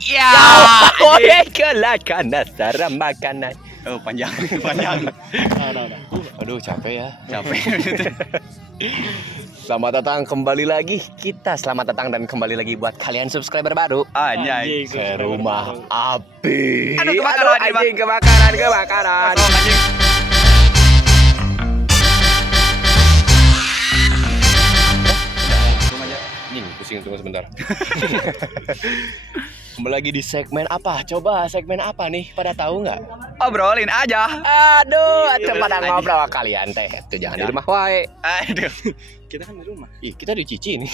Ya. Oke, kelakan dasar makanan. Oh, panjang. Panjang. Aduh, capek ya. Capek. Selamat datang kembali lagi. Selamat datang dan kembali lagi buat kalian subscriber baru Anjay. ke rumah api. Aduh, kebakaran nih, Bang. anjing, kebakaran. Masuk, anjing. Anjing, pusing, tunggu sebentar. Kembali lagi di segmen apa? Coba segmen apa nih? Pada tahu nggak? Obrolin aja. Aduh, pada ngobrol kalian teh. Tuh jangan di rumah wae. Aduh. Kita kan di rumah. Ih, kita di Cici nih.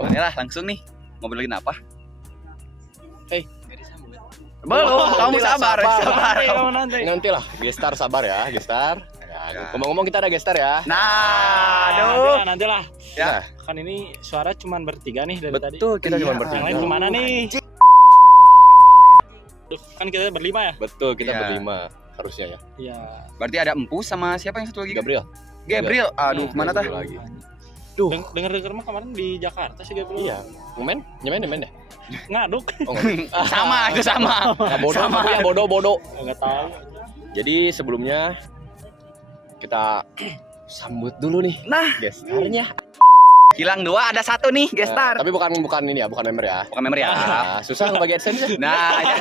Oke lah, langsung nih. Ngobrolin apa? Hei, Belum, kamu sabar. nantilah. Gestar sabar ya, gestar. Ya, ngomong-ngomong kita ada gestar ya. Nah, aduh. Nantilah. Ya. Kan ini suara cuma bertiga nih dari tadi. Betul, kita cuma Iya. bertiga. Yang lain kemana nih? Kan kita berlima ya? Betul, kita Iya. berlima harusnya ya. Iya. Berarti ada Empu sama siapa yang satu lagi? Gabriel. Gabriel. Aduh, kemana tah? Gabriel lagi. Duh. Dengar mah kemarin di Jakarta sih Gabriel. Iya. Nyemen deh. Ngaduk. Oh, enggak. Sama, itu sama. Nggak bodoh, tapi ya bodoh. Enggak tahu. Jadi sebelumnya kita sambut dulu nih Nah, gestarnya. hilang dua, ada satu nih, gestar. Tapi bukan ini ya, bukan member ya. Bukan member ya. Nah, susah ngebagi AdSense ya. Nah, ya.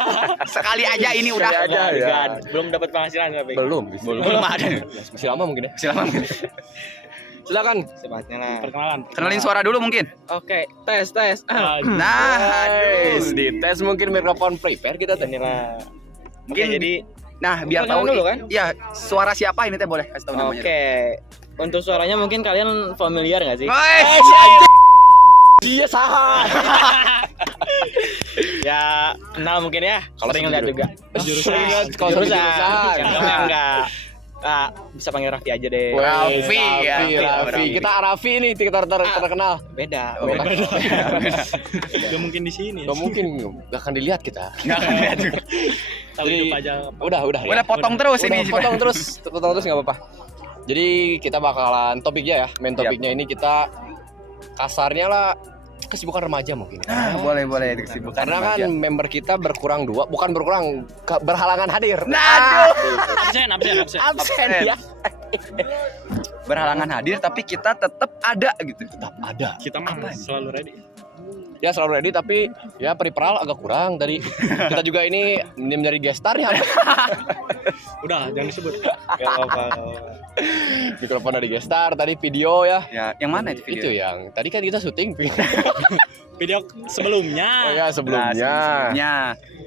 Sekali aja ini udah. Sekali aja. Ya. Belum dapat penghasilan tapi. Belum ada. Masih lama mungkin ya. Silakan. Silakan. Sebatnya lah. Perkenalan. Kenalin suara dulu mungkin. Oke, tes. Nah, aduh. Di tes mungkin mikrofon prepare kita teh. Inilah. Mungkin jadi Nah, biar tahu dulu kan? Iya, suara siapa ini teh boleh kasih tahu namanya. Oke, untuk suaranya mungkin kalian familiar nggak sih? Woi. Dia salah. Ya kenal mungkin ya, Kalau sering lihat juga. Jurusan. Kalau Jurusan, jurusan. yang enggak. Ah, bisa panggil Raffi aja deh. Raffi, ya. Raffi. Kita Raffi nih, kita terkenal. Beda. Oh, Gak mungkin di sini. Gak mungkin, gak akan dilihat kita. Nggak akan lihat juga. Tahu Jadi- hidup aja. Udah ya. Udah potong terus ini. Potong terus nggak apa-apa. Jadi kita bakalan topiknya ya, main topiknya ini kita kasarnya lah kesibukan remaja mungkin. Nah, boleh kesibukan. Karena kan remaja. member kita berkurang 2, bukan berkurang, berhalangan hadir. Nah, Absen. Absen ya. berhalangan hadir tapi kita tetap ada gitu. Tetap ada. Kita mah selalu ready. Ya selalu ready tapi ya periperal agak kurang tadi. Kita juga ini dari gestar ya. Udah, jangan disebut. Gak apa-apa. Mikrofon dari gestar, tadi video ya. Ya, yang mana itu Itu video? yang tadi kan kita syuting. Video sebelumnya. Oh ya sebelumnya. Sebelumnya.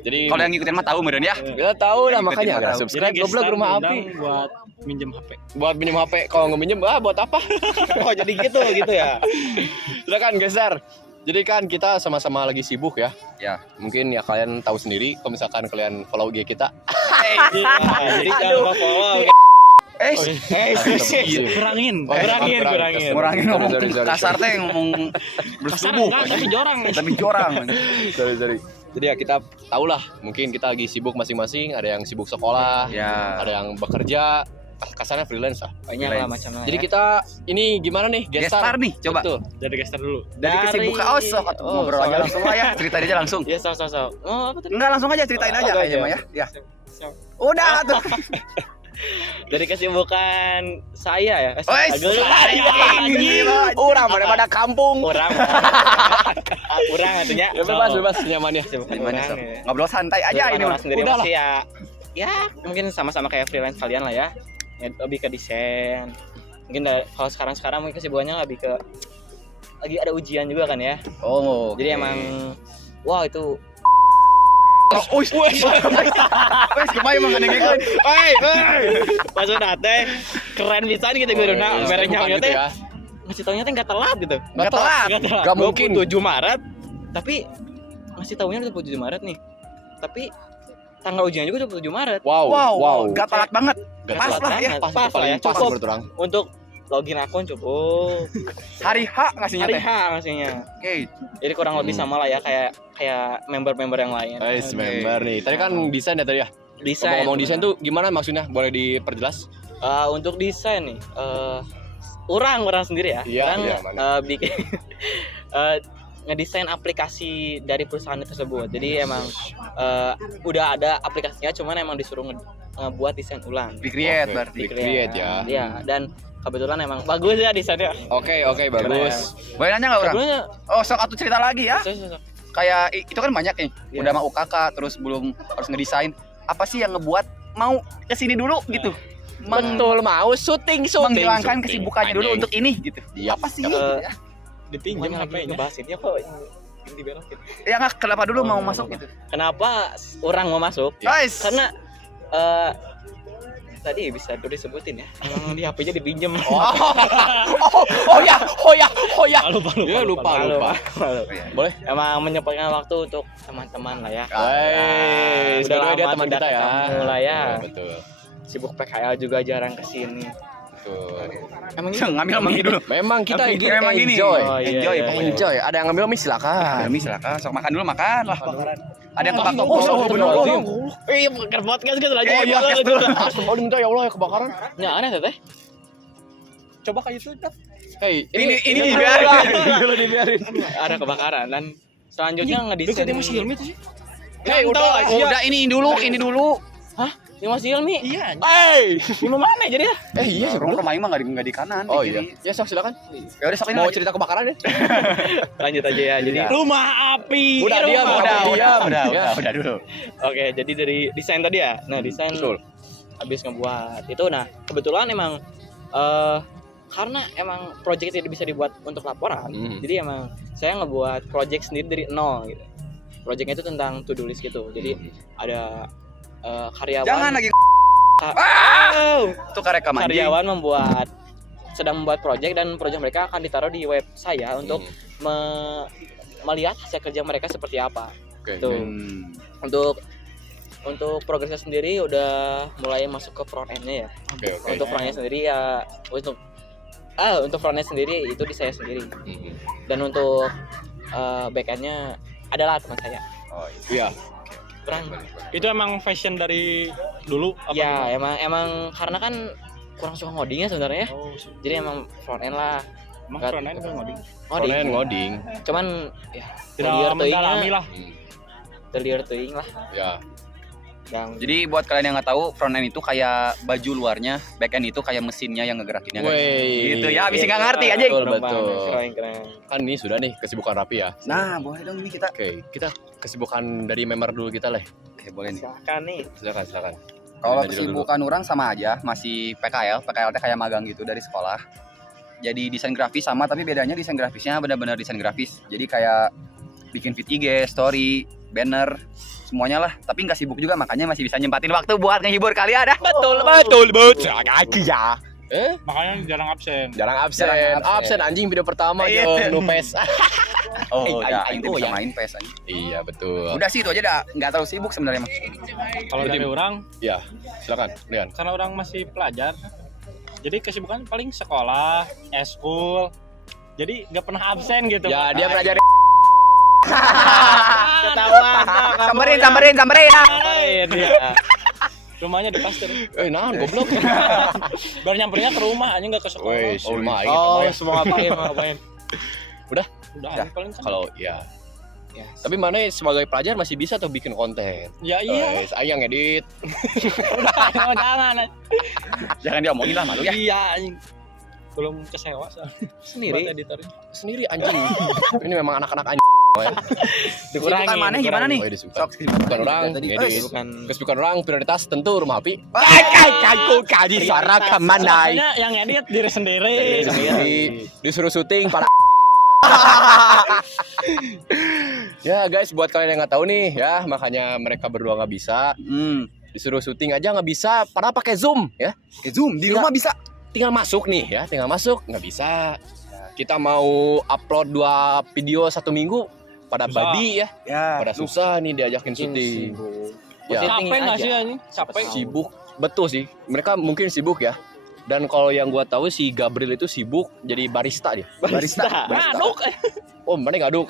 Jadi Kalau yang ngikutin mah tahu meren ya. kita tahu lah Ngikutin makanya mah ada tahu. subscribe Jadi goblok gestar rumah diundang api. buat minjem HP. Buat minjem HP, kalau nggak minjem buat apa? Oh jadi gitu ya. Silakan geser. Jadi kan kita sama-sama lagi sibuk ya. Ya. Mungkin ya kalian tahu sendiri kalau misalkan kalian follow IG kita. Jadi jangan lupa follow. Kurangin. Ngurangin ngomong Sorry. kasar teh ngomong Kasar bersubuh. enggak, tapi jorang. Tapi jorang. Sorry. Jadi ya kita tahulah, mungkin kita lagi sibuk masing-masing, ada yang sibuk sekolah, Ya. ada yang bekerja, kasarnya freelance lah. Banyak lah macamnya. Jadi Ya. kita ini gimana nih? Gestar nih, coba. Betul. Jadi gestar dulu. Dari kesibukan sok ngobrol aja langsung lah ya. Ceritain aja langsung. Ya so. Oh apa tadi? Enggak langsung aja ceritain aja Oh, kayaknya iya. mah ya. Ya. Siap. Udah tuh. Dari kesibukan saya ya. Orang pada kampung. Kurang artinya. Ya bebas nyaman ya. Gimana sok? Ngobrol santai aja ini mah. sendiri Udah masih ya mungkin sama-sama kayak freelance kalian lah ya. Ya, lebih ke desain. Mungkin kalau sekarang mungkin kesibukannya lebih ke lagi ada ujian juga kan ya. Oh. Jadi emang wah itu Wes kemarin emang ngenengkeun. maksudnya teh keren bisa nih gitu gue Bukan merenya gitu teh ya. ngasih taunya teh nggak telat gitu. Nggak telat. Nggak mungkin. 27 Maret tapi ngasih taunya 27 Maret nih. Tapi tanggal ujiannya juga 27 Maret. Wow. Enggak telat banget. Nggak Pas telat lah ya. banget. Pas Pas paling lah ya. pas Cukup. menurut orang. Untuk login akun cukup. Hari H ngasihnya Hari teh. H ngasihnya. Oke. Jadi kurang lebih sama lah ya kayak member-member yang lain. Member nih. Tadi kan desain ya tadi ya. Desain. Ngomong desain tuh gimana maksudnya? Boleh diperjelas? Untuk desain nih, orang sendiri ya. Iya, Orang iya, mana? bikin ngedesain aplikasi dari perusahaan tersebut. Jadi emang udah ada aplikasinya, cuman emang disuruh ngebuat desain ulang. Di-create Oke, berarti. di-create ya. Iya, dan kebetulan emang bagus ya desainnya. Oke, bagus. Boleh nanya nggak orang? Sebelumnya Oh, sok atu cerita lagi ya. Kayak itu kan banyak nih. Iya. Udah mau UKK terus belum harus ngedesain. Apa sih yang ngebuat mau kesini dulu gitu? Betul, mau syuting. Menghilangkan kesibukannya dulu untuk ini gitu. Iya. Apa sih? Eh, gitu ya? Dipinjam lagi HP-nya. ngebahas ini kok dibelokin. Ya nggak, kenapa dulu mau Oh, masuk gitu? Kenapa orang mau masuk? Guys, Karena tadi bisa tuh disebutin ya. Emang di HP-nya dipinjem. Oh ya. Ya lupa. Boleh. Emang menyempatkan waktu untuk teman-teman lah ya. Wey, Udah sebenarnya dia lama teman tidak kita ya. ketemu lah ya. Betul. Sibuk PKL juga jarang kesini. Betul. Emang ngambil mie dulu. Memang kita Tapi ingin memang gini. enjoy. Oh, iya, Enjoy, iya, pokoknya. Enjoy. Ada yang ngambil mie silakan. Mie silakan, sok makan dulu makan lah. Ada yang kebakar. Oh, bener. Iya, bukan podcast kan lagi. Oh, iya, podcast dulu. Astagfirullah, ya Allah ya kebakaran. Ya aneh teh. Coba kayak itu dah. Hey, Ini dibiarin. Dulu dibiarin. Ada kebakaran dan selanjutnya ngedesain. Dekat masih Hilmi tuh sih. Hey, udah. Udah ini dulu. Hah? Ini masih Hilmi? Iya. Hey. Ini mau mana jadi ya? Iya, Rumah mah nggak di kanan. Oh di iya. kiri. Ya sok silakan. Ya udah sok ini Mau lanjut. cerita kebakaran ya? Lanjut aja ya. Jadi Rumah api. Udah diam, Udah dulu. oke, jadi dari desain tadi ya. Nah, desain Betul. habis ngebuat itu. Nah, kebetulan emang karena emang project itu bisa dibuat untuk laporan. Jadi emang saya ngebuat project sendiri dari nol gitu. Projectnya itu tentang to do list gitu. Jadi ada karyawan. Jangan lagi. Itu karekaman. Karyawan sedang membuat project dan project mereka akan ditaruh di web saya untuk melihat hasil kerja mereka seperti apa. Oke. Tuh. Untuk progresnya sendiri udah mulai masuk ke front end-nya ya. Oke. Untuk front end sendiri ya untuk front end sendiri itu di saya sendiri. Dan untuk back end-nya adalah teman saya. Oh Iya. Kurang. Itu emang fashion dari dulu apa? Ya, emang karena kan kurang suka ngoding ya sebenarnya. Oh, Jadi emang front end lah. emang front end kan ngoding. Konen ngoding. Cuman ya Tidak mendalami lah. Clear teuing lah. Ya. Yang Jadi buat kalian yang nggak tahu, front end itu kayak baju luarnya, back end itu kayak mesinnya yang ngegerakinnya guys. Wey. Gitu ya, abis nggak ngerti aja. Betul. Keren. Kan ini sudah nih kesibukan Rapi ya. Nah, boleh dong ini kita. Oke, kita kesibukan dari member dulu kita lah. Oke, boleh nih. Silakan nih. Silakan. Kalau Dari dulu. kesibukan orang sama aja, masih PKL teh kayak magang gitu dari sekolah. Jadi desain grafis sama, tapi bedanya desain grafisnya benar-benar desain grafis. Jadi kayak bikin feed IG, story, banner, semuanya lah. Tapi nggak sibuk juga, makanya masih bisa nyempatin waktu buat ngehibur kalian dah. Betul. Ya. Makanya jarang absen. Jarang absen. Jarang absen. Absen anjing video pertama Iya. jo nupes. Oh, udah, aing, itu oh, bisa ya. main PES aja. Iya, betul. Udah sih itu aja dah, nggak terlalu sibuk sebenarnya mah. Kalau dari orang, Ya, silakan. Lian. karena orang masih pelajar, jadi kesibukan paling sekolah, eskul. Jadi nggak pernah absen gitu. Ya, dia belajar Ketahuan. Samperin. Ya. Rumahnya di pasir. naon goblok. Baru nyampernya ke rumah aja nggak ke sekolah. Weh, rumah aing Oh, kemarin. semua ngapain? Udah, Udah. paling kan. Kalau ya. Ya. Tapi mana sebagai pelajar masih bisa tuh bikin konten. Ya iya. Aing yang edit. Jangan. Jangan diomongin lah, malu ya. Iya anjing. Belum kesewa soalnya. Sendiri. Buat editornya. Sendiri anjing. Ini memang anak-anak anjing. Kesibukan mana gimana nih? Oh, ini suka. Sok Bukan orang, tadi. ngedit. Bukan Kesibukan orang prioritas tentu rumah api. Kaji suara kemana? Makanya yang edit diri sendiri. Disuruh syuting para ya guys, buat kalian yang nggak tahu nih ya, makanya mereka berdua nggak bisa disuruh syuting aja nggak bisa, padahal pakai zoom ya. Ke Zoom di rumah bisa. Tinggal masuk nih ya, tinggal masuk nggak bisa. Kita mau upload 2 video 1 minggu pada Susah. body ya, Ya, pada susah nih diajakin syuting. Ya, Positif. Capek nggak aja. sih anjing? Capek. sibuk betul sih, mereka mungkin sibuk ya. Dan kalau yang gua tahu si Gabriel itu sibuk jadi barista dia. Barista. Ngaduk. Oh, mana ngaduk.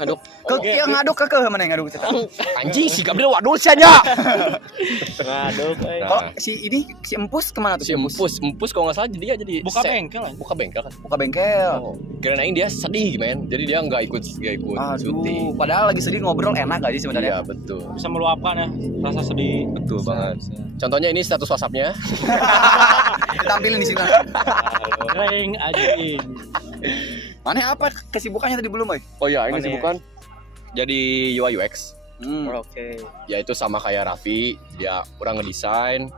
Yang ngaduk ke mana yang ngaduk cerita? Anjing si Gabriel wadul sih aja. Ngaduk. Kalau si Empus kemana tuh Si Empus kalau nggak salah dia jadi Buka bengkel aja. buka bengkel kan. Buka bengkel. Oh, kirain dia sedih men. Jadi dia nggak ikut syuting. Padahal lagi sedih ngobrol enak gak sih sebenarnya? Iya betul. Bisa meluapkan ya rasa sedih. Betul banget. Contohnya ini status WhatsApp-nya. Tampilin di sini. Ring anjing. Mana apa kesibukannya tadi belum, Boy? Oh iya, ini Mana sibukan jadi UI UX. Oke. Ya itu sama kayak Raffi, dia kurang ngedesain.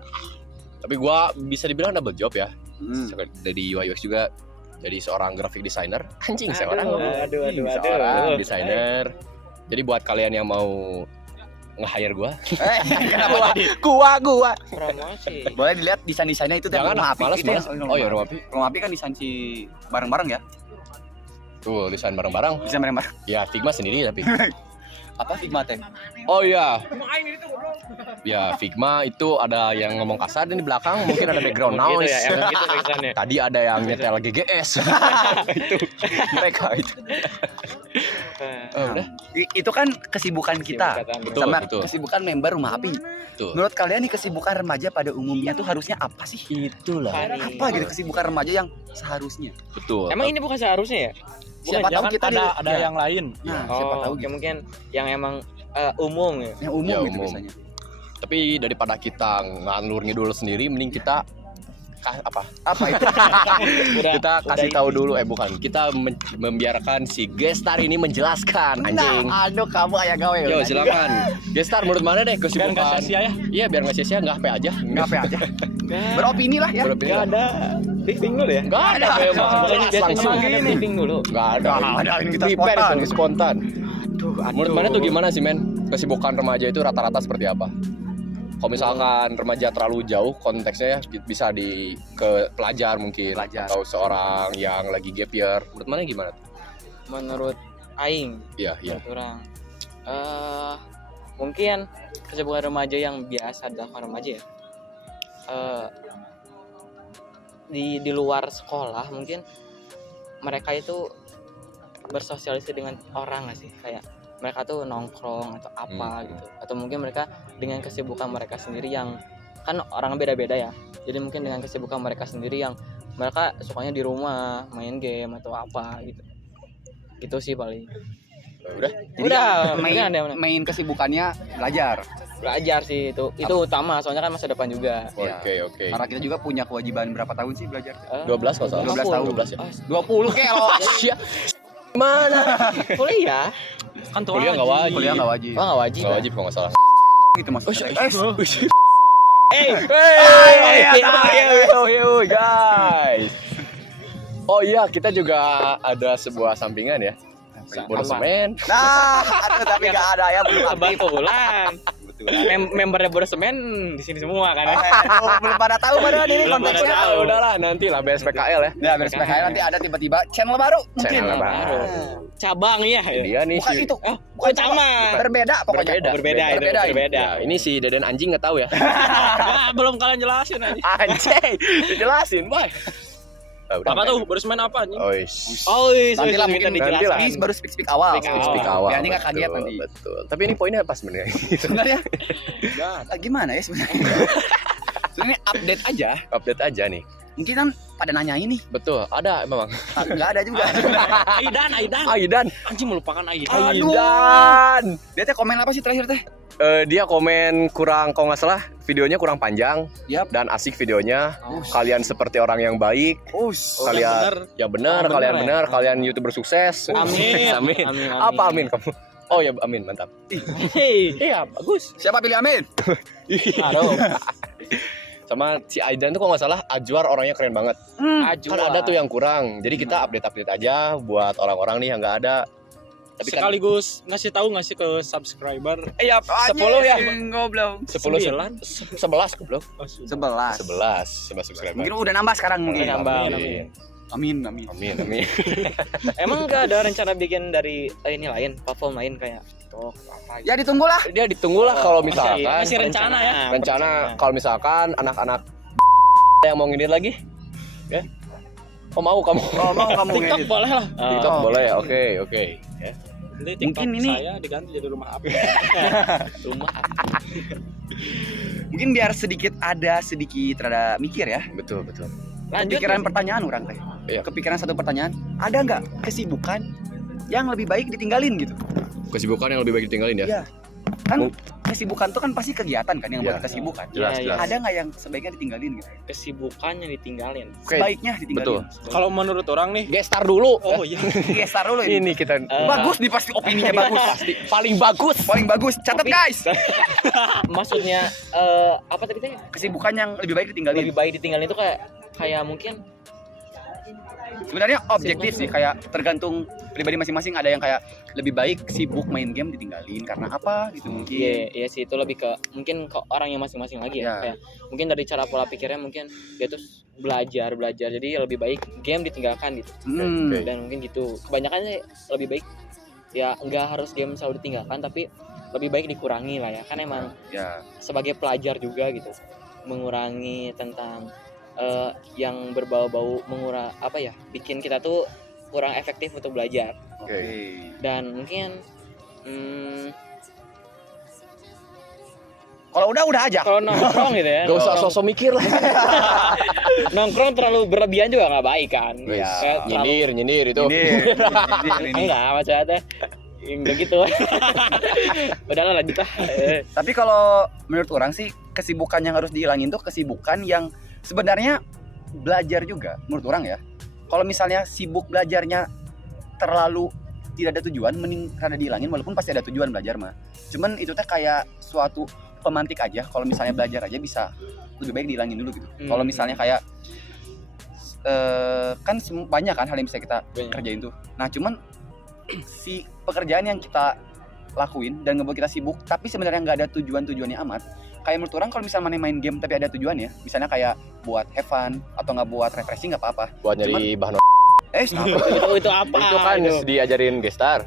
Tapi gua bisa dibilang double job ya. Dari UI UX juga jadi seorang graphic designer. Anjing seorang Aduh. desainer. Jadi buat kalian yang mau nge-hire gua, Kenapa? gua. Promosi. Boleh dilihat desain-desainnya itu Jangan Rumah Api. malas. Itu yang Oh iya, Rumah Api. Rumah Api kan desain si bareng-bareng ya. Tuh, desain bareng-bareng. Desain bareng-bareng. Ya Figma sendiri tapi. Apa Figma teh? Oh iya. Ya Figma itu ada yang ngomong kasar dan di belakang mungkin ada background Gitu noise. ya, emang gitu backgroundnya. Tadi ada yang nyetel GGS. Itu mereka itu. Udah. Itu kan kesibukan kita. Betul, Sama betul. kesibukan member Rumah Api. Tuh. Menurut kalian nih kesibukan remaja pada umumnya tuh harusnya apa sih? Itulah. Apa gitu kesibukan remaja yang seharusnya? Betul. Emang ini bukan seharusnya ya? Siapa tahu Jangan kita ada ya. yang lain. Nah, siapa tahu Oke, gitu. mungkin yang emang umum ya. Yang umum Ya, gitu umum. biasanya. Tapi daripada kita ngalur ngidul sendiri, mending kita apa Apa itu? kita kasih tahu dulu bukan kita membiarkan si Gestar ini menjelaskan anjing. Nah, aduh kamu ayah gawe. Yo silakan Gestar menurut mana deh Biar nggak kesibukan? sia-sia ya. Iya biar nggak sia-sia nggak apa aja. Ngapain aja. Beropini lah ya. Beropini Gak lah. ada briefing dulu ya? Nggak ada memang. Biasanya Langsung ada briefing dulu. nggak ada. Nggak ada, ini kita Prepare spontan. itu spontan. Aduh, Menurut mana tuh gimana sih men? Kesibukan remaja itu rata-rata seperti apa? Kalau misalkan remaja terlalu jauh konteksnya ya bisa ke pelajar mungkin Pelajar. atau seorang yang lagi gap year. Menurut mana gimana? Menurut Aing, Iya iya. menurut orang, mungkin kesibukan remaja yang biasa dilakukan remaja ya. Di luar sekolah mungkin mereka itu bersosialisasi dengan orang nggak sih, kayak mereka tuh nongkrong atau apa gitu, atau mungkin mereka dengan kesibukan mereka sendiri yang kan orang beda-beda ya, jadi mungkin dengan kesibukan mereka sendiri yang mereka sukanya di rumah main game atau apa gitu, gitu sih paling. Udah. Jadi Udah, main, mungkin ada main kesibukannya belajar. belajar sih, itu utama soalnya kan masa depan juga. Ya. Oke. Karena kita juga punya kewajiban berapa tahun sih belajar? 12 kalau salah. 12 tahun. 12 ya. 20 kelo. Mana? Kuliah Kan tuh Kuliah nggak wajib. Kuliah nggak wajib. oh nggak wajib Nggak wajib kalau nggak salah. Gitu maksudnya. Guys. Oh iya, kita juga ada sebuah sampingan ya. Bonus semen. Nah, aduh, tapi nggak ada ya belum aktif. kebetulan membernya Bodo Semen di sini semua kan ya. Aduh, belum pada tahu padahal ini Belum pada konteksnya. tahu. Udahlah, nanti lah BSPKL ya. Ya, beres PKL nanti ada tiba-tiba channel baru mungkin. Channel baru. Cabang ya. Dia nih Bukan si itu. Oh, sama. Berbeda pokoknya. Berbeda itu Berbeda. berbeda. Ya, ini si Deden anjing nggak tahu ya. belum kalian jelasin aja. Anjing, dijelasin, boy. Apa tuh? Baru main apa nih? Oh, Nanti lah mungkin dijelaskan. ini baru speak awal. Speak awal. Biar nggak kaget betul, nanti. Betul. Tapi ini poinnya apa sebenarnya? Sebenarnya gimana ya sebenarnya? Sebenarnya update aja. Update aja nih. Mungkin kan pada nanyain nih. Betul, ada memang. Enggak ada juga. Aidan. Anjing melupakan Aidan. Aduh. Aidan. Dia teh komen apa sih terakhir teh? Dia komen kurang, kalau nggak salah videonya kurang panjang. Yap. Dan asik videonya. Kalian seperti orang yang baik. Kalian ya benar, kalian benar, kalian YouTuber sukses. Amin. Amin. Apa amin kamu? Oh ya amin, mantap. Iya, bagus. Siapa pilih Amin? Aduh. Sama si Aidan tuh kalau nggak salah Ajwar orangnya keren banget. Kan ada tuh yang kurang. Jadi kita update aja buat orang-orang nih yang nggak ada. Tapi kan Sekaligus ngasih tahu nggak sih ke subscriber? ya 10 ya. Goblok. 11 goblok. 11. 11 subscriber. Mungkin udah nambah sekarang mungkin. Udah nambah. Amin. Amin. Emang nggak ada rencana bikin dari ini lain, platform lain kayak TikTok apa gitu? Ya ditunggulah. Dia ditunggulah kalau misalkan masih rencana ya. rencana kalau misalkan anak-anak yang mau nginin lagi Oh mau kamu? Oh, mau kamu TikTok ngedit. boleh lah. TikTok Oh, boleh ya? oke. Oke. Nanti TikTok Mungkin ini- saya diganti jadi rumah api. Rumah. Mungkin biar sedikit rada mikir ya. Betul. Lanjut. Kepikiran nih. pertanyaan orang teh. Iya. Kepikiran satu pertanyaan, ada nggak kesibukan yang lebih baik ditinggalin gitu? Kesibukan yang lebih baik ditinggalin ya? Iya. Kan Oh. kesibukan tuh kan pasti kegiatan kan yang Iya, buat kesibukan. Jelas, Iya, jelas. Ada nggak yang sebaiknya ditinggalin gitu? Kesibukan yang ditinggalin. Oke. Sebaiknya ditinggalin. Kalau menurut orang nih, Gestar dulu. oh iya, Geser dulu ini. Ini kita Bagus nih pasti opininya bagus. pasti paling bagus. Paling bagus. Catat Tapi- guys. Maksudnya apa tadi teh? Kesibukan yang lebih baik ditinggalin. Lebih baik ditinggalin itu kayak mungkin Sebenarnya objektif sih, kayak tergantung pribadi masing-masing. Ada yang kayak lebih baik sibuk main game ditinggalin karena apa gitu mungkin. iya sih itu lebih ke mungkin ke orang yang masing-masing lagi ya. Iya. Kayak mungkin dari cara pola pikirnya mungkin dia tuh belajar jadi lebih baik game ditinggalkan gitu. Hmm. Oke. Dan mungkin gitu kebanyakan sih lebih baik ya nggak harus game selalu ditinggalkan tapi lebih baik dikurangi lah ya kan emang Ya. sebagai pelajar juga gitu mengurangi tentang yang berbau-bau bikin kita tuh kurang efektif untuk belajar Oke. dan mungkin Kalau udah aja. kalau nongkrong gitu ya Gak usah sosok mikir lah. nongkrong terlalu berlebihan juga nggak baik kan. Wes, Kayak terlalu- nyindir itu. Ini. enggak maksudnya teh enggak gitu. Udahlah lanjut lah. Tapi kalau menurut orang sih kesibukan yang harus dihilangin tuh kesibukan yang sebenarnya belajar juga menurut orang ya. Kalau misalnya sibuk belajarnya terlalu tidak ada tujuan, mending rada dihilangin walaupun pasti ada tujuan belajar mah. Cuman itu teh kayak suatu pemantik aja. Kalau misalnya belajar aja bisa lebih baik dihilangin dulu gitu. Kalau misalnya kayak kan banyak kan hal yang bisa kita Banyak. kerjain tuh. Nah cuman si pekerjaan yang kita lakuin dan ngebuat kita sibuk tapi sebenarnya nggak ada tujuannya amat. Kayak menurut orang kalau misalnya main game tapi ada tujuannya, misalnya kayak buat have fun atau nggak buat refreshing nggak apa-apa. Buat nyari bahan. itu apa? Itu kan diajarin gestar.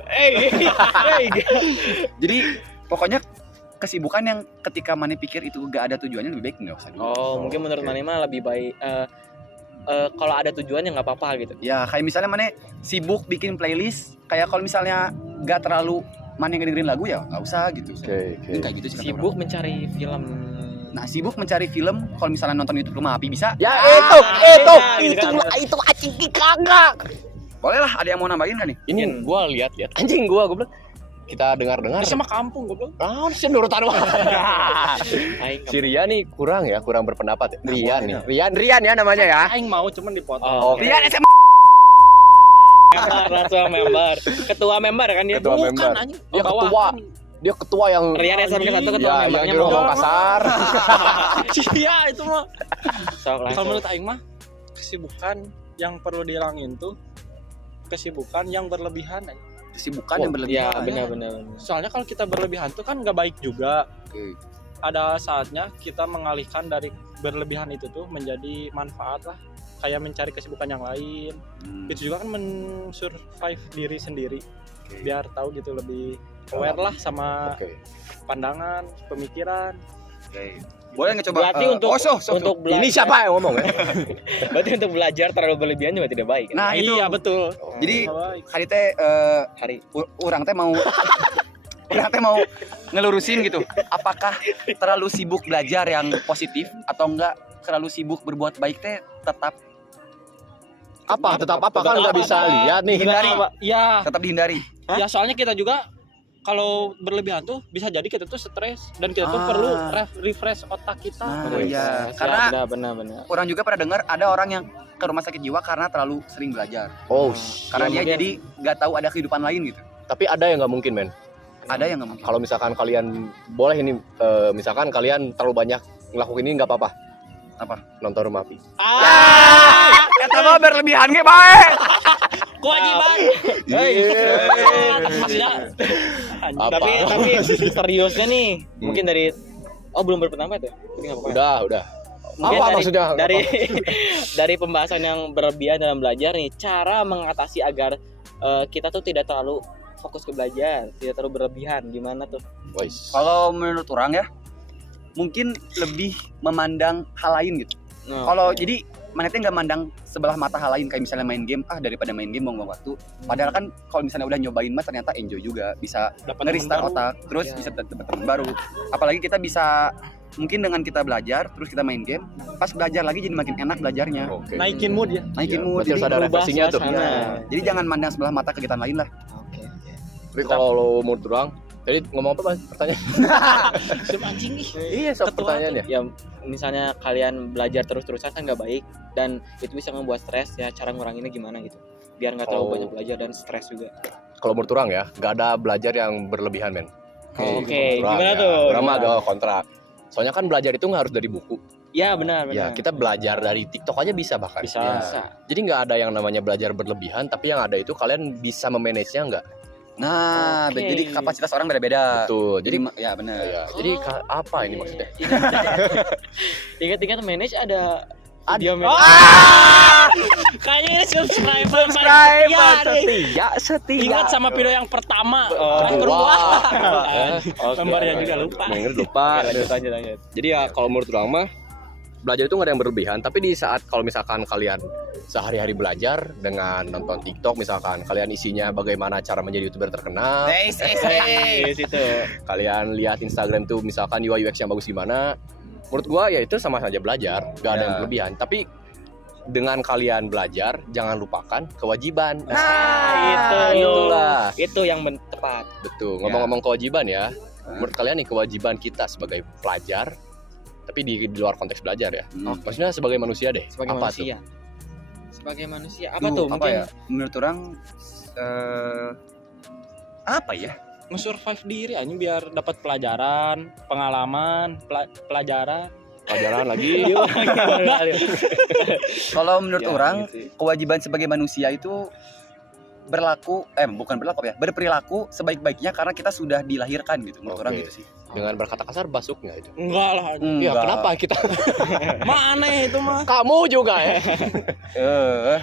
Jadi pokoknya kesibukan yang ketika mana pikir itu gak ada tujuannya lebih baik nggak usah dulu. Oh, mungkin menurut Oke. Mane mah lebih baik kalau ada tujuannya nggak apa-apa gitu. Ya kayak misalnya mana sibuk bikin playlist, kayak kalau misalnya nggak terlalu mana dengerin lagu ya nggak usah gitu. Oke. Ini kayak gitu sih kata Sibuk orang. mencari film. Nah sibuk mencari film, kalau misalnya nonton YouTube Rumah Api bisa. Ya itu acing kagak. Boleh lah, ada yang mau nambahin kan nih? Ini gua lihat anjing gua bilang kita dengar-dengar. di sama kampung goblok. Ah, sih nurutan wah. Aing Si Rian nih kurang berpendapat ya. Nah, Rian boleh nih. Rian ya namanya ya. Aing mau cuman dipotong. Oh, Oke. Rian SMA. langsung member. Ketua member kan dia. Ketua member. anjing. Dia ketua. Dia ketua yang Rian SMK 1 ketua ya, yang membernya nyuruh mau. ngomong kasar. Iya itu mah. Sok Kalau langsung. menurut Aing mah kesibukan yang perlu dihilangin tuh kesibukan yang berlebihan. Kesibukan Oh, yang berlebihan. Iya, benar-benar. Soalnya kalau kita berlebihan tuh kan nggak baik juga. Oke. Ada saatnya kita mengalihkan dari berlebihan itu tuh menjadi manfaat lah. Kayak mencari kesibukan yang lain. Itu juga kan men-survive diri sendiri. Oke. Biar tahu gitu lebih aware lah sama Oke. pandangan, pemikiran. Oke. Boleh nggak coba? Berarti untuk belajar. Ini siapa yang ngomong ya? Berarti untuk belajar terlalu berlebihan juga tidak baik. Kan? Nah itu. Iya betul. Jadi Nggak baik. hari teh Hari orang teh mau ngelurusin gitu. Apakah terlalu sibuk belajar yang positif atau enggak terlalu sibuk berbuat baik teh tetap Tetap apa kan nggak bisa lihat nih. dihindari, Ya, tetap dihindari. ya soalnya kita juga kalau berlebihan tuh bisa jadi kita tuh stres dan kita tuh Ah. perlu refresh otak kita. Nah, Wih. iya. Karena benar. orang juga pernah dengar ada orang yang ke rumah sakit jiwa karena terlalu sering belajar. Oh, Karena Ya, dia mungkin. jadi nggak tahu ada kehidupan lain gitu. tapi ada yang nggak mungkin men. Ada yang nggak mungkin. Kalau misalkan kalian boleh ini, misalkan kalian terlalu banyak ngelakuin ini nggak apa-apa. Apa? Nonton Rumah Api. Kata mah berlebihan ge bae. Kewajiban. Maksudnya Apa? Tapi seriusnya nih, mungkin dari belum berpendapat ya? Tapi nggak apa-apa. Udah. Mungkin Apa dari, maksudnya? Dari dari pembahasan yang berlebihan dalam belajar nih, cara mengatasi agar kita tuh tidak terlalu fokus ke belajar, tidak terlalu berlebihan, gimana tuh? Wais. Kalau menurut orang ya, mungkin lebih memandang hal lain gitu. Nah, Kalau oke. jadi mana teh nggak mandang sebelah mata hal lain kayak misalnya main game daripada main game buang-buang waktu. Padahal kan kalau misalnya udah nyobain mah ternyata enjoy juga, bisa Dapat nge-restart teman baru. otak, terus Ya. bisa dapat teman baru. Apalagi kita bisa mungkin dengan kita belajar terus kita main game, pas belajar lagi jadi makin enak belajarnya. Oke. Naikin mood ya. Naikin Iya, mood. berarti harus ada merubah refreshingnya tuh. suasana. Ya, jadi jangan mandang sebelah mata kegiatan lain lah. Oke. Tapi kalau lo menurut orang, tadi ngomong apa Mas? Pertanyaan? Sim anjing nih. Iya, soal Ketua pertanyaannya. Ya misalnya kalian belajar terus-terusan kan nggak baik dan itu bisa membuat stres ya, cara nguranginnya gimana gitu biar nggak terlalu Oh. banyak belajar dan stres juga. Kalau menurut orang ya, nggak ada belajar yang berlebihan, men. Oke, Menurut orang gimana ya. tuh? Orang mah Gimana? agak kontra. Soalnya kan belajar itu nggak harus dari buku. Ya benar. Ya, kita belajar dari TikTok aja bisa bahkan. Bisa. Ya. bisa. Jadi nggak ada yang namanya belajar berlebihan, tapi yang ada itu kalian bisa memanage-nya nggak? Nah, Oke. jadi kapasitas orang beda-beda. Betul. Jadi ya benar. ya, jadi apa ini maksudnya? Ingat-ingat manage ada Ada. video kayaknya ini subscriber setia. Ingat sama video yang pertama. Oh, terakhir wow. gua. Oke, Gambarnya oke. juga lupa. Mengingat lupa. lanjut. Jadi ya kalau menurut orang mah belajar itu nggak ada yang berlebihan, tapi di saat kalau misalkan kalian sehari-hari belajar dengan nonton TikTok misalkan, kalian isinya bagaimana cara menjadi YouTuber terkenal, Di situ. kalian lihat Instagram tuh misalkan UI UX yang bagus gimana, menurut gua ya itu sama saja belajar, nggak ada Ya. yang berlebihan. Tapi dengan kalian belajar jangan lupakan kewajiban. itulah. Itu yang tepat. Betul. Ngomong-ngomong kewajiban ya, menurut kalian nih kewajiban kita sebagai pelajar, tapi di luar konteks belajar ya. Maksudnya sebagai manusia deh. Sebagai apa manusia. Sebagai manusia apa Duh, tuh? apa Mungkin ya? Menurut orang apa ya? Nge-survive diri aja biar dapat pelajaran, pengalaman, pelajaran. Pelajaran lagi. Kalau menurut Ya, orang gitu. kewajiban sebagai manusia itu berperilaku sebaik-baiknya karena kita sudah dilahirkan gitu. Menurut Oke. orang gitu sih. Dengan berkata kasar basuk nggak itu? Enggak lah. Ya Enggak. kenapa kita? Mana itu mah? Kamu juga ya.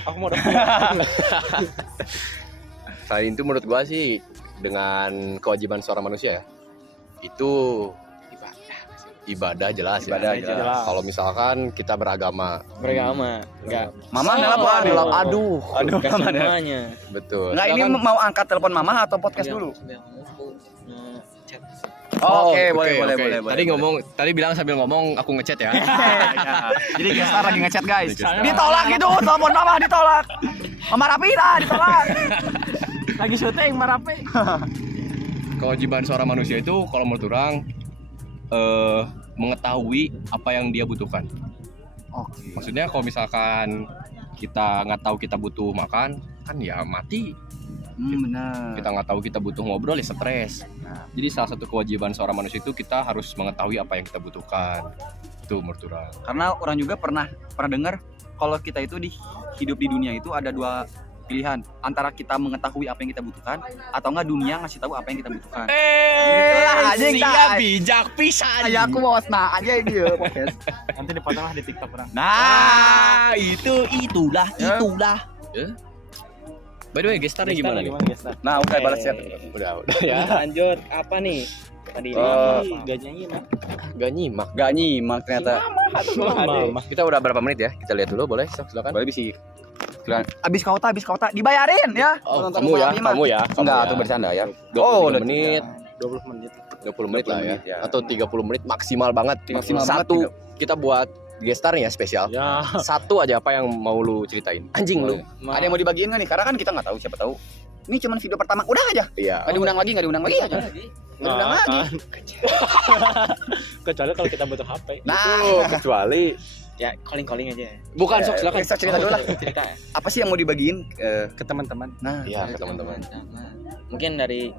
Aku mau Selain itu menurut gua sih dengan kewajiban seorang manusia ya, itu ibadah jelas Ibadah ya. jelas. Kalau misalkan kita beragama, beragama. Enggak. Mama nelpon. aduh, Aduh, Mama semuanya. betul. Nggak, ini Silakan. mau angkat telepon mama atau podcast dulu? Chat. Oke, oke, boleh. Tadi tadi bilang sambil ngomong aku ngechat ya. Jadi gestar lagi ngechat guys. Gestar. Ditolak gitu, telepon mama ditolak. Mama Rapita ditolak. lagi syuting Marape. Kewajiban seorang manusia itu kalau menurut orang mengetahui apa yang dia butuhkan. Oke. Maksudnya kalau misalkan kita nggak tahu kita butuh makan, kan ya mati. Benar. Kita nggak tahu kita butuh ngobrol ya stres. Jadi salah satu kewajiban seorang manusia itu kita harus mengetahui apa yang kita butuhkan. Itu menurut orang. Karena orang juga pernah dengar kalau kita itu hidup di dunia itu ada dua pilihan, antara kita mengetahui apa yang kita butuhkan atau enggak dunia ngasih tahu apa yang kita butuhkan. Itulah anjing dah. bijak pisan. Ya aku mau aja ini ya podcast. Nanti dipotong lah di TikTok orang. Nah, itulah. By the way, gestarnya gimana nih? nah udah balas chat. Udah ya. Lanjut apa nih? Tadi Gak nyanyi mah. Gak nyimak. Gak nyimak ternyata. Mama. Kita udah berapa menit ya? Kita lihat dulu boleh? Silakan. Boleh bisa. Abis kota dibayarin ya. Oh, Nonton kamu ya, Mama. kamu ya. Enggak, ya. tuh bercanda ya. 20 udah menit, 20 menit. 20 menit lah 20 ya. menit ya. Atau 30 menit maksimal banget. Maksimal Satu banget, kita buat gestarnya spesial. Ya. Satu aja apa yang mau lu ceritain. Anjing lu. Ada yang mau dibagiin nggak nih? Karena kan kita nggak tahu, siapa tahu. Ini cuman video pertama, udah aja. Iya. Nggak diundang lagi aja. Nggak diundang lagi. Kecuali kalau kita butuh HP. Nah, Kecuali ya calling aja. bukan sok silakan. Sok cerita dulu lah. Cerita ya. Apa sih yang mau dibagiin? Ke teman-teman. Nah, Iya, ke teman-teman. Mungkin dari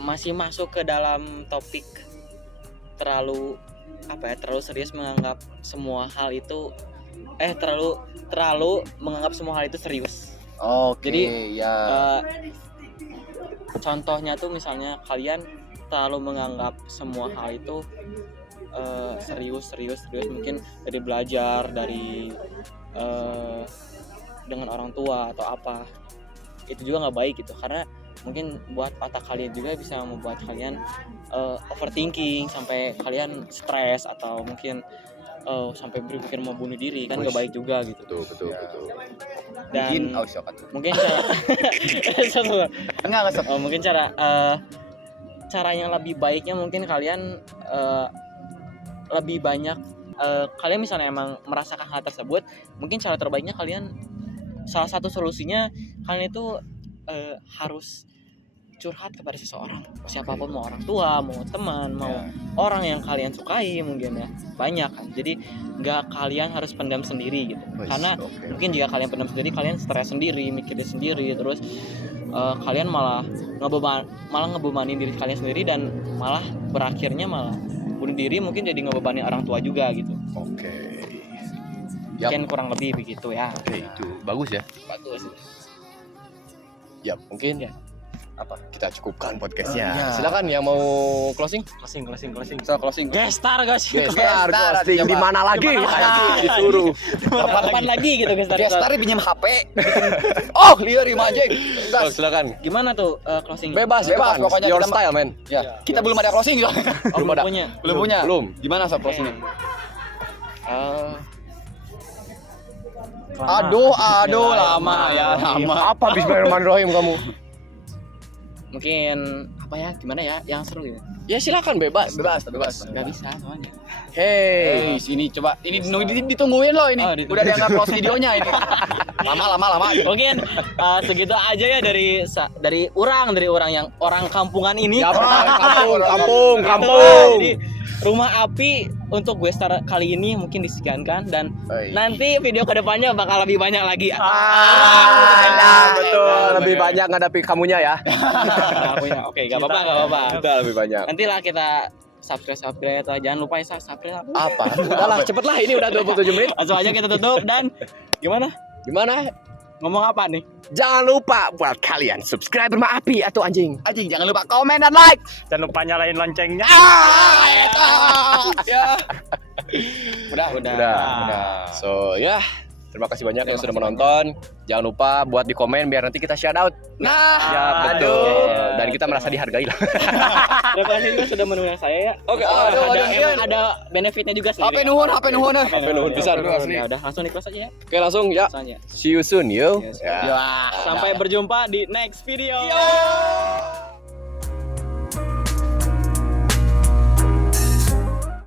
masih masuk ke dalam topik terlalu serius menganggap semua hal itu terlalu menganggap semua hal itu serius. oke. Jadi, ya. Contohnya tuh misalnya kalian terlalu menganggap semua hal itu serius mungkin dari belajar dari dengan orang tua atau apa, itu juga nggak baik gitu, karena mungkin buat otak kalian juga bisa membuat kalian overthinking sampai kalian stres atau mungkin sampai berpikir mau bunuh diri kan Wih. gak baik juga gitu. Betul. Dan Mungkin shock tuh. mungkin cara Enggak sok. mungkin cara yang lebih baiknya mungkin kalian lebih banyak kalian misalnya emang merasakan hal tersebut, mungkin cara terbaiknya kalian salah satu solusinya kalian itu harus curhat kepada seseorang, siapapun, mau orang tua, mau teman, mau orang yang kalian sukai mungkin ya, banyak kan. Jadi nggak kalian harus pendam sendiri gitu, karena mungkin jika kalian pendam sendiri kalian stres sendiri, mikirin sendiri, terus kalian malah ngebebanin diri kalian sendiri dan malah berakhirnya malah bunuh diri, mungkin jadi ngebebanin orang tua juga gitu. Oke. Yap. Mungkin kurang lebih begitu ya. Oke, itu bagus ya. Bagus. Ya, mungkin Ya. apa? Kita cukupkan podcastnya. Ya. Silakan yang mau closing. Closing. So closing. Gestar guys. Gestar closing coba. di mana lagi? Disuruh. Kapan lagi gitu gestar? Gestar pinjam HP. Oh, liar anjing. Oh, silakan. Gimana tuh closing? Bebas, Bebas, pokoknya your kita style, man. Ya, kita belum ada closing juga. Oh, belum ada. punya. Belum punya. Belum. Gimana sob closingnya? Kelamaan. Aduh, lama ya, lama. Apa bismillahirrahmanirrahim kamu? Mungkin apa ya? Gimana ya? Yang seru gitu. Ya silakan bebas. Bebas. Gak bisa soalnya. Hey. Sini coba. Ini ditungguin loh ini. Oh, ditungguin. Udah dianggap close videonya ini. Lama. Mungkin segitu aja ya dari orang yang orang kampungan ini. Ya, kampung. Gitu. Jadi rumah api untuk gue start kali ini mungkin disekiankan dan nanti video kedepannya bakal lebih banyak lagi. Betul. Lebih banyak ngadapi kamunya ya. Oke, gak apa-apa. Kita lebih banyak. Nantilah kita subscribe lah. Jangan lupa ya subscribe. Apa? Udahlah, cepet lah. Ini udah 27 menit. Langsung aja kita tutup dan gimana? Gimana? Ngomong apa nih? Jangan lupa buat kalian subscribe Rumah Api atau anjing. Anjing, jangan lupa komen dan like. Jangan lupa nyalain loncengnya. Ya. Udah. So, ya. Terima kasih banyak yang sudah menonton. Jangan lupa buat di komen biar nanti kita shout out. Nah, Ya, betul. Dan kita merasa dihargai lah. Terima kasih juga sudah mendengar saya ya. Oke, Emang ada benefitnya juga HP sendiri. nuhun. HP nuhun bisa. Ya udah langsung di close aja ya. Oke, langsung ya. Langsung aja. See you soon, yo. Yes. Ya. Sampai berjumpa di next video. Yo.